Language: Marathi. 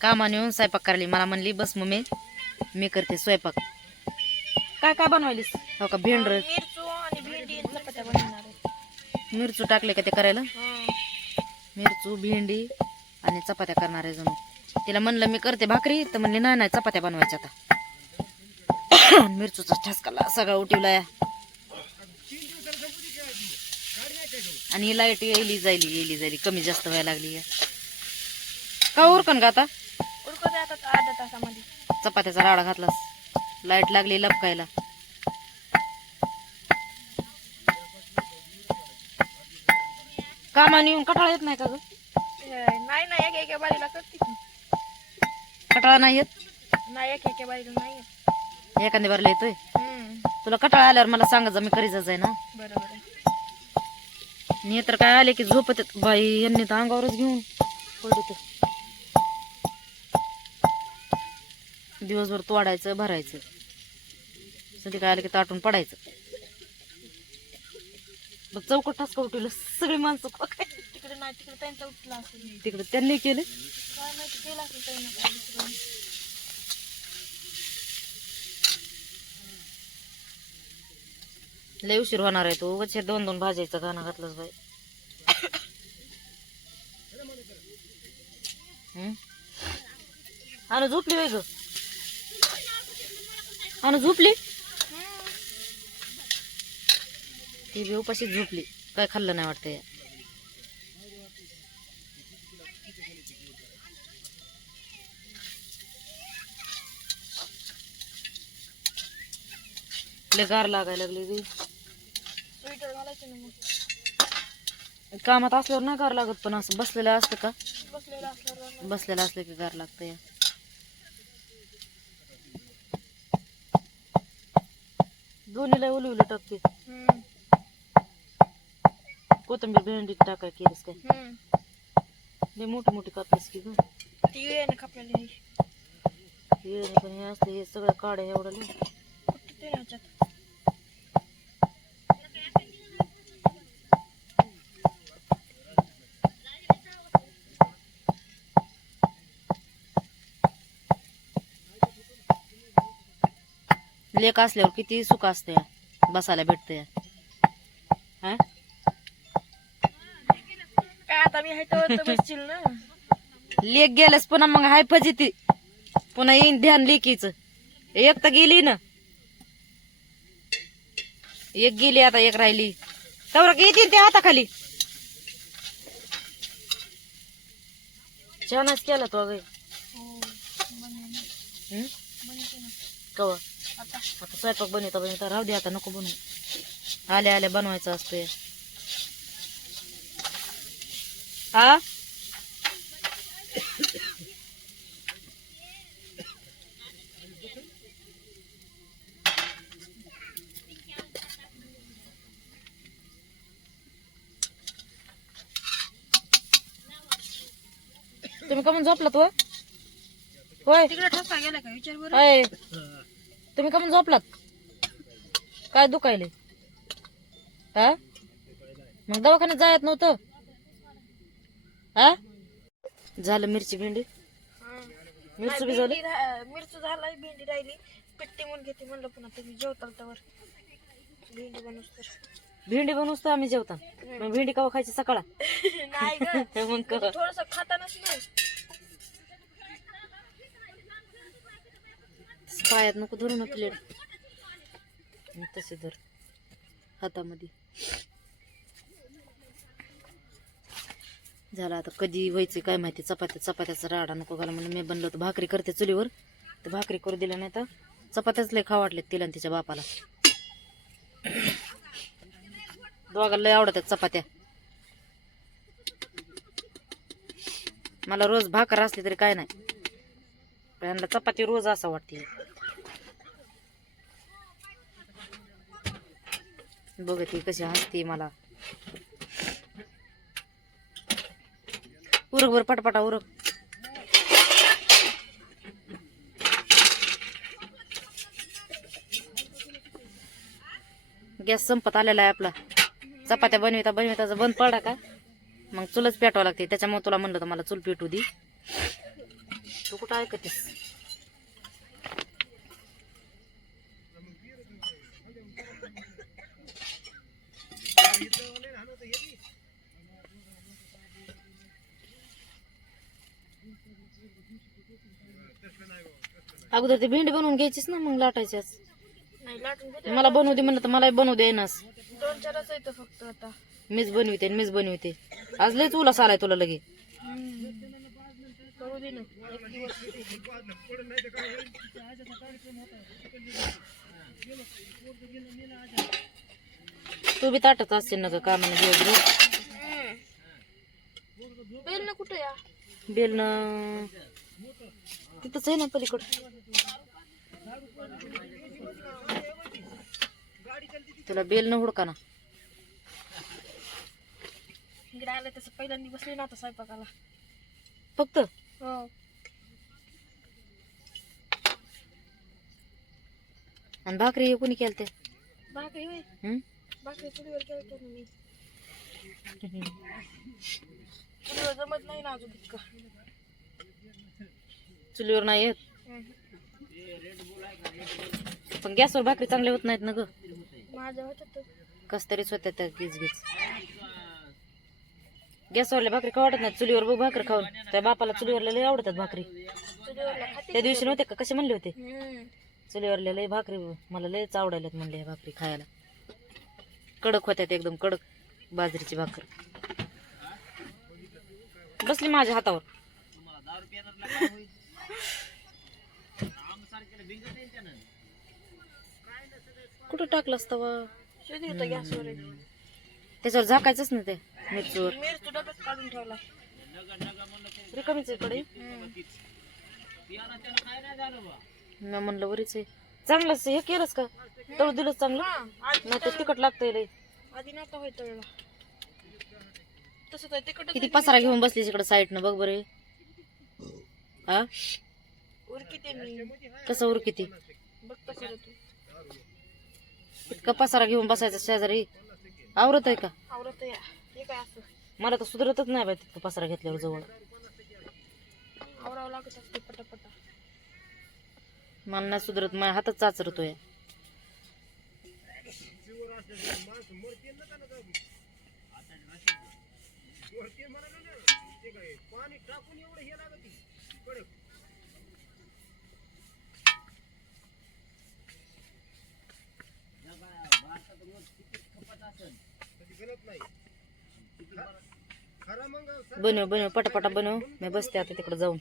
कामाने येऊन स्वयंपाक करायली. मला म्हणली बस मम्मी मी करते स्वयंपाक. काय काय बनवायलीस? हो का भेंडर मिरचू आणि भेंडी आणि चपात्या बनवणार आहे. मिरचू टाकले का ते करायला? हं. मिरचू भेंडी आणि चपात्या करणार आहे जणू. तिला म्हणलं मी करते भाकरी तर म्हणली नाही नाही चपात्या बनवायच्या आता. मिरचूचा ठसकाला सगळा उठवला आणि लाईट येली जायली कमी जास्त व्हायला लागली का उरकन का आता उरकू दे आता अर्ध्या तासामध्ये. चपात्याचा राडा घातलास. लाईट लागली लपकायला. कामाने येऊन कटाळा येत नाही का ग? नाही ना एका बारीला करते की. कटाळा नाही येत? नाही एका बारीला नाही येत. एखाद्या बारला येतोय. हं. तुला कटाळा आल्यावर मला सांगत जा मी करीच आहे ना. बरोबर आहे. मी तर काय आले की झोपत येत बाई यांनी तर अंगावरच घेऊन पडत. दिवसभर तोडायचं भरायचं संध्याकाळी आले की ताटून पडायचं. बघ चौकट ठसका उठवलं सगळी माणसं तिकडे नाही तिकडे त्यांचा उठला असेल. तिकडे त्यांनी केले. काय माहिती केलं असेल काही ना काही दुसरं. लय उशीर होणार आहे. तो उगाच 2-2 भाजायचं गाणं घातलंच बाई. अनु झोपली बाई ग. अनु झोपली. ती बी उपाशीच झोपली. काय खाल्लं नाही वाटतं या. लय गार लागायला लागली ती. स्वेटर घालायचं ना मग. कामात असल्यावर नाही गार लागत पण असं बसलेलं असतं का बसलेलं असल्यावर बसलेलं असलं की गार लागतं या. दोन्हीला उलवलं टाकते. हं. कोथिंबीर भेंडी टाकाय केलीस काय? हं. लय मोठी मोठी कापलीस की ग. ती येणं कापलेली हे पण हे असते हे सगळं काढ एवढं लय. कुठे ते ह्याच्यात. लेक असल्यावर किती सुख असते बसायला भेटते. हा काय आता मी आहे तर बसशील ना. लेक गेलस पुन्हा मग हाय फजिती पुन्हा येईन ध्यान लेकीच. एक तर गेली ना एक गेली आता एक राहिली तवर येतील ते हाताखाली. छानच केला तो ग. हो हम्म बनते ना कवा आता. आता स्वयंपाक बनवता राहू दे आता नको बनवू. आल्या आल्या बनवायचं असतोय. हा तुम्ही कमून झोपलात होय? होय तिकडे ठसका गेला का विचार बरं. होय तुम्ही कमून झोपलात? काय दुखायले? हा मग दवाखान्यात जायत नव्हतं? हा झालं मिरची भेंडी. मिरची बी झाली. मिरचू झालाय भेंडी राहिली. पिट्टी म्हणून घेते म्हणलं पुन्हा तुम्ही जेवताल तर भेंडी बनवूस तर. भेंडी बनवूस तर आम्ही जेवता. मग भेंडी कवा खायची सकाळा? नाही ग मग कवा? थोडस खातानाच नाही. पायात नको धरू ना प्लेट. तसे धर हातामध्ये. झालं आता कधी व्हायचं काय माहिती. चपात्याचा राडा नको घाला म्हणून मी बनलो होतो. भाकरी करते चुलीवर तर भाकरी करू दिल्या नाही तर चपात्याच लय खाऊ वाटलेत तिला आणि तिच्या बापाला. दोघाला लय आवडतात चपात्या. मला रोज भाकर असली तरी काय नाही पण यांना चपाती रोज असं वाटते. बघ ती कशी हसते मला. उरक बर पटपटा उरक. गॅस संपत आलेला आहे आपला. चपात्या बनविता बंद पडा का मग चुलच पेटवावं लागते. त्याच्यामुळे तुला म्हणलं तर मला चूल पेटू दे. तू कुठं ऐकतेस? अगोदर ते भेंडी बनवून घ्यायचीच ना, मग लाटायच्याच. नाही लाटून घेते. मला बनवू दे म्हणलं तर मला बनवू दे येणार. 2-4च येतं फक्त आता. मीच बनवते. आज लयच उलास आलाय तुला लगे. करू दे ना एक दिवस. तू बी ताटत असशील ना ग कामाला दिवसभर. बेल ना कुठं या? बेलन तिथंच आहे ना पलीकड. तुला बेल न हुडका ना. इकडे आलं तसं पहिल्यांदा बसले ना आता स्वयंपाकाला. फक्त हो. आणि भाकरी हे कोणी केलते? भाकरी होय. हम्म? भाकरी चुलीवर केलं ना मी. चुलीवर जमत नाही ना अजून इतकं. चुलीवर नाही येत पण गॅसवर भाकरी चांगल्या होत नाहीत ना ग. माझ्या होत कस तरीच होत्या त्या गीज गॅसवरल्या भाकरी खाऊ वाटत नाही. चुलीवर बघ भाकरी खाऊन त्या बापाला चुलीवरल्या लय आवडतात भाकरी. चुलीवरला खाते. त्या दिवशी नव्हते का कसे म्हणले होते? हम्म. चुलीवरल्या लय भाकरी मला लयच आवडायला म्हणले ह्या भाकरी खायला. कडक होत्या एकदम कडक बाजरीची भाकर. बसली माझ्या हातावर. कुठं टाकलं असतं? शेती होतं गॅसवर आहे. त्याच्यावर झाकायचंच ना ते मिरचीवर. मिरची डब्यात काढून ठेवला. रिकामीच आहे कडे. हम्म. मी म्हणलं वरीच आहे. चांगलंच हे केलंच का? तळू दिलंच चांगलं. हा, नाही तर तिखट लागतंय लय. आधी नव्हता होय तळला. तसं तर तिकडं किती पसारा घेऊन बसली तिकडं साईडनं बघ बरे. हा उरकी ते मी कसं उर किती बघतो खरं तू. इतका पसारा घेऊन बसायचा शेजारी आवरत आहे का? आवडत या हे काय असं मला तर सुधरतच नाही बाई तितकं पसारा घेतल्यावर जवळ. आवरावं लागत असते पटापटा. मला नाही सुधरत. माझ्या हातात चाचरतोय. बनव पटापटा बनव. मी बसते आता तिकडे जाऊन.